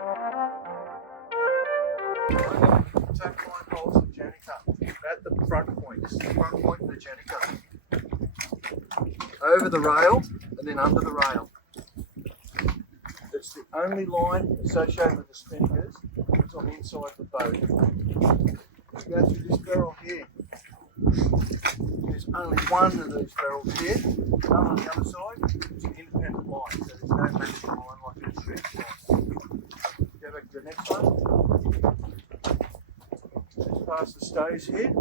Tack line holes in Gennaker at the front point. This is the front point of the Gennaker. Over the rail and then under the rail. It's the only line associated with the spinnakers that's on the inside of the boat. We go through this barrel here. There's only one of these barrels here. None on the other side. It's an independent line, so there's no matching line like a stretch line. Go back to the next one. Just past the stays here.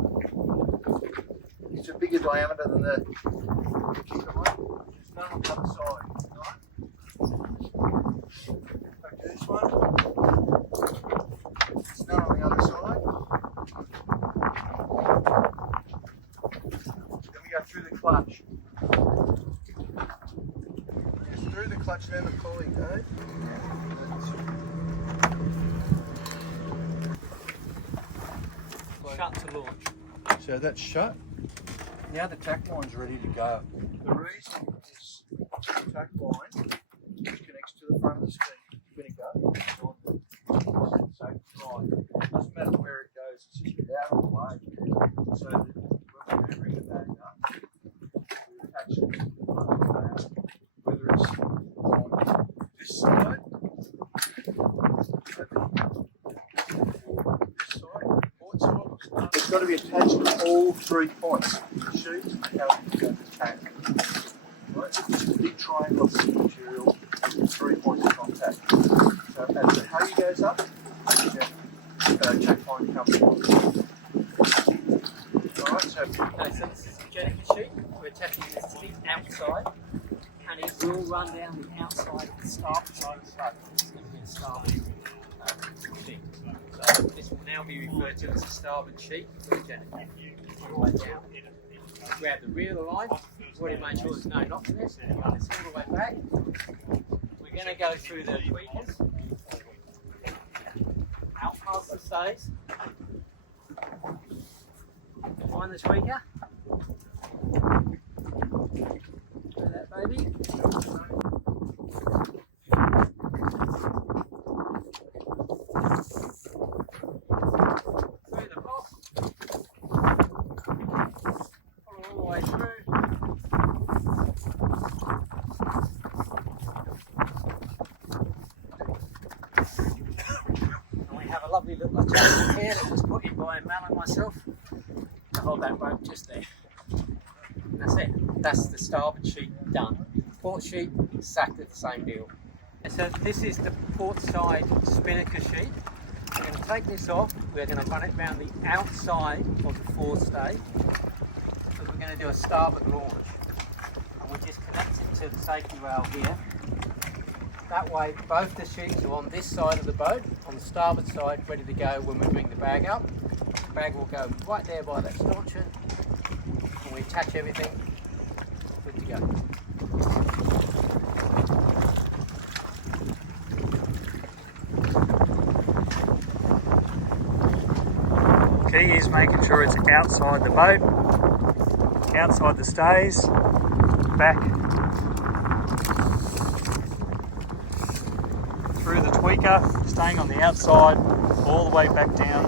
It's a bigger diameter than the kicker one. There's none on the other side. Right? Back to this one. There's none on the other side. Then we go through the clutch. It's through the clutch and then the pulley goes. Shut to launch. So that's shut. Now the tack line's ready to go. The reason this tack line connects to the front of the spinnaker is on the safety line. It doesn't matter where it goes, it's just get out of the way. So that when we do bring it back up, we attach it to the front of the boat. Whether it's on this side, it's got to be attached to all 3 points. The sheet, the carriage, and the tack. Right? It's just a big triangle of material, 3 points of contact. So as the hay goes up, the tack line comes on. Alright, so Okay, so this is the Gennaker sheet. We're attaching this to the outside, and it will run down the outside of the starboard side of the boat. It's going to be a starboard sheet. So this will now be referred to as a starboard sheet for the Gennaker. All the way down. Grab the rear of the line. We've already made sure there's no knots in this. Run this all the way back. We're going to go through the tweakers. Out past the stays. Find the tweaker. Through that baby. Lovely little adjustment here that was put in by Mal and myself to hold that rope just there. And that's it. That's the starboard sheet done. Port sheet, exactly the same deal. And so this is the port side spinnaker sheet. We're going to take this off. We're going to run it round the outside of the forestay. So we're going to do a starboard launch. And we're just connecting to the safety rail here. That way, both the sheets are on this side of the boat, on the starboard side, ready to go when we bring the bag up. The bag will go right there by that stanchion, and we attach everything, good to go. Key is making sure it's outside the boat, outside the stays, back through the tweaker, staying on the outside, all the way back down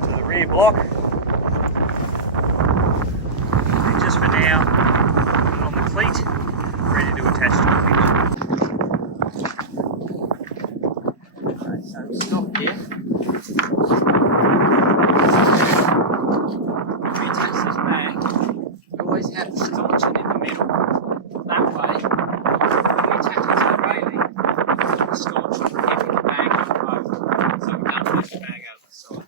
to the rear block. And just for now, put it on the cleat, ready to attach to the pitch. Okay, so stop here. When we attach this bag, we always have the stanchion in the middle. That way, when we attach it to the railing, the stanchion will keep the bag on the boat, so we can't push the bag over the side.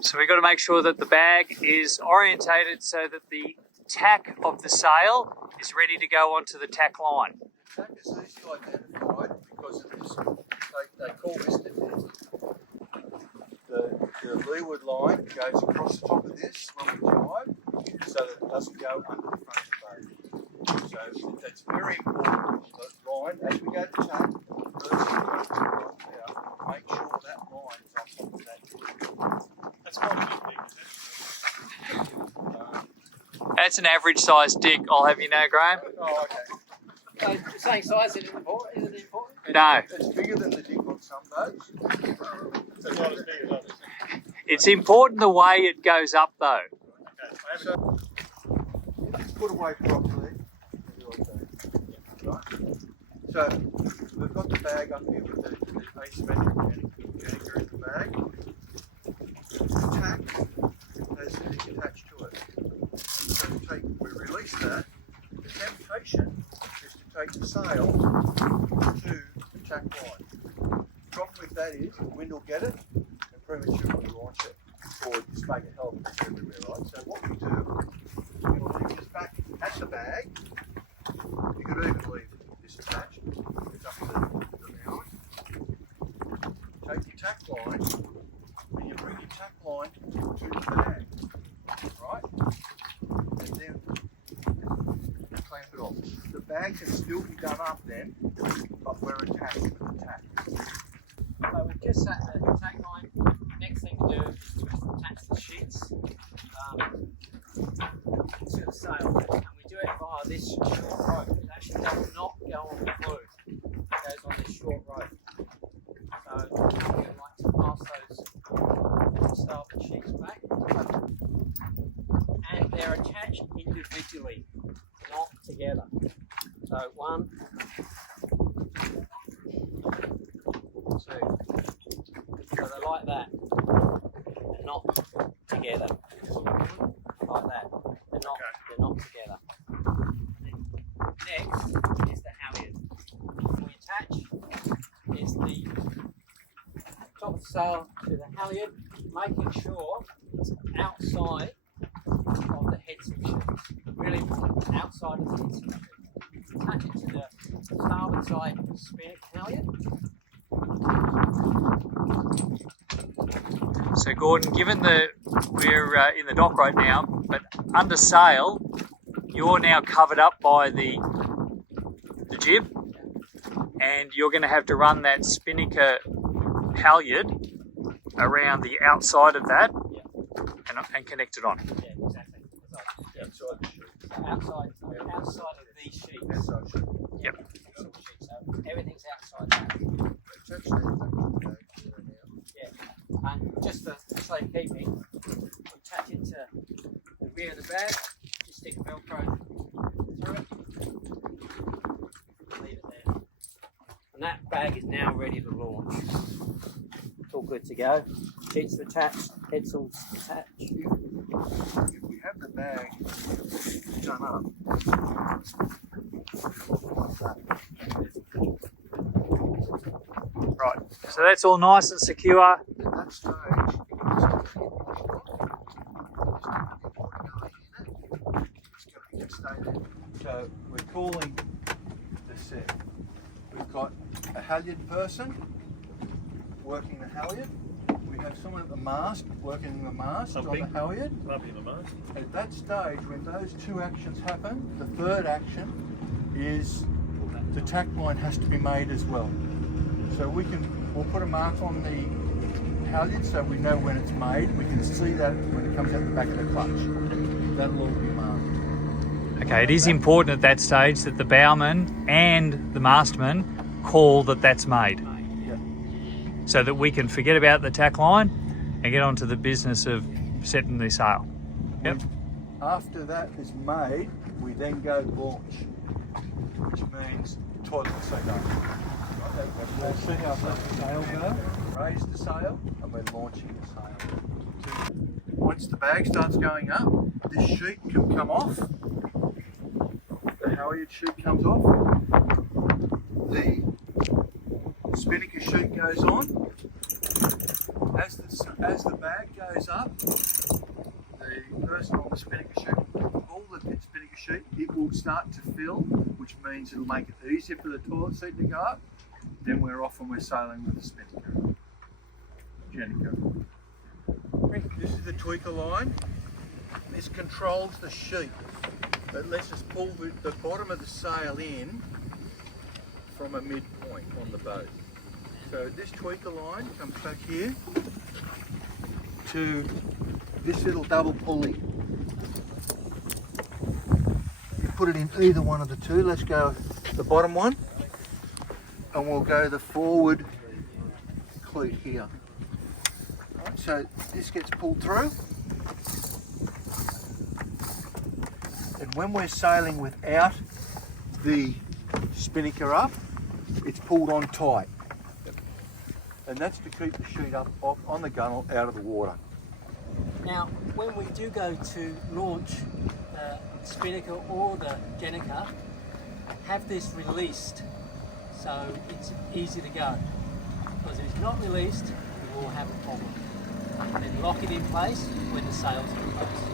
So we've got to make sure that the bag is orientated so that the tack of the sail is ready to go onto the tack line. the tack is easy to identify because of this. They call this the leeward line goes across the top of this when we drive so that it doesn't go under the front of the boat. So that's very important. The line, as we go to tack, first we go to make sure that line is on top of that. That's quite a big thing. That's an average sized dig, I'll have you know, Graham. Oh, okay. So same size isn't important? Is it important? No, It's bigger than the dip on some boats. So it's not as big as others. it's important the way it goes up though. Okay, I haven't So, put away properly. Right. So, we've got the bag up here with the asymmetric Gennaker in the bag. The tack has something attached to it. So we release that. The temptation is to take the sail to the tack line. Problem with that is the wind will get it and prematurely launch it, or just make a hell of a mess everywhere, right? So what we do, we leave this back at the bag. You could even leave this attached. It's up to the balance. Take your tack line and you bring your tack line to the bag, right? And then clamp it off. The bag can still be done up then, but we're attached with the tack. So we've just set the tack line. Next thing to do is to attach the sheets to the sail, and we do it via this short rope. It actually does not go on the flue. It goes on this short rope. So we like to pass those starboard sheets back, and they're attached individually, not together. So 1, 2. So they're like that. They're not together. Like that. They're not together. Next is the halyard. We attach is the top of the sail to the halyard, making sure it's outside of the headsail sheet. Really important, outside of the headsail sheet. Attach it to the starboard side spinnaker halyard. So Gordon, given that we're in the dock right now, but under sail, you're now covered up by the jib, and you're going to have to run that spinnaker halyard around the outside of that and connect it on. Yeah, exactly. Outside the sheet. So outside of these sheets. Yep. So everything's outside that. It's actually attached to the bag here now. Yeah. And just for safekeeping, we attach it to the rear of the bag, just stick a Velcro through it, leave it there. And that bag is now ready to launch. It's all good to go. Sheets are attached, headsails attached. If we have the bag done up, like that. Right, so that's all nice and secure. At that stage, so we're calling the set. We've got a halyard person working the halyard. We have someone at the mast working the mast on the halyard. At that stage, when those two actions happen, the third action is the tack line has to be made as well. So we'll put a mark on the halyard so we know when it's made. We can see that when it comes out the back of the clutch. That'll all be marked. Okay, it is important at that stage that the bowman and the masterman call that that's made, Yeah. so that we can forget about the tack line and get on to the business of setting the sail. Yep. After that is made, we then go launch, which means toilet set up. We'll see how far the sail go, raise the sail, and we're launching the sail. Once the bag starts going up, this sheet can come off. The halyard sheet comes off. The spinnaker sheet goes on. As the bag goes up, the person on the spinnaker sheet will pull the spinnaker sheet. It will start to fill, which means it'll make it easier for the toilet seat to go up. Then we're off and we're sailing with the spinnaker. Gennaker. This is the tweaker line. This controls the sheet. It lets us pull the bottom of the sail in from a midpoint on the boat. So this tweaker line comes back here to this little double pulley. You put it in either one of the two. Let's go the bottom one, and we'll go the forward cleat here. Right, so this gets pulled through, and when we're sailing without the spinnaker up, it's pulled on tight, and that's to keep the sheet up off on the gunnel out of the water. Now, when we do go to launch the spinnaker or the Gennaker, have this released so it's easy to go. Because if it's not released, we will have a problem. Then lock it in place when the sails are closed.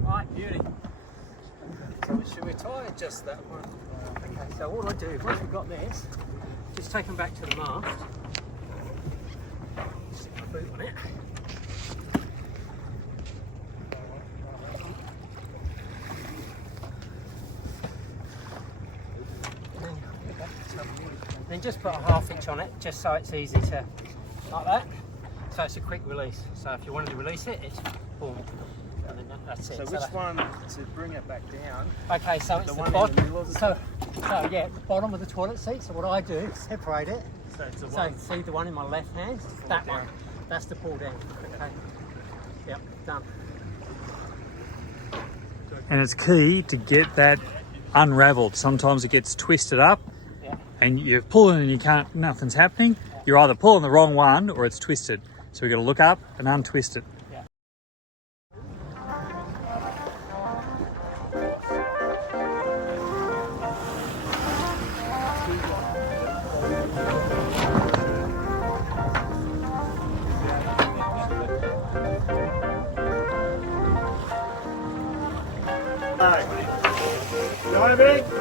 Right, beauty. So should we try just that one? Okay, so what I do, once we've got this, just take them back to the mast. Stick my boot on it. And then just put a 1/2 inch on it, just so it's easy to, like that. So it's a quick release. So if you wanted to release it, it's boom. And then that's it. So which one to bring it back down? Okay, so it's the one in bottom. the middle of the So yeah, the bottom of the toilet seat. So what I do is separate it. So it's the So one. see the one in my left hand? That down. one. That's the pull down. Okay. Yep, done. And it's key to get that unraveled. Sometimes it gets twisted up Yeah. and you're pulling and you can't, nothing's happening. You're either pulling the wrong one or it's twisted. So we've got to look up and untwist it. Hey. You know what I mean?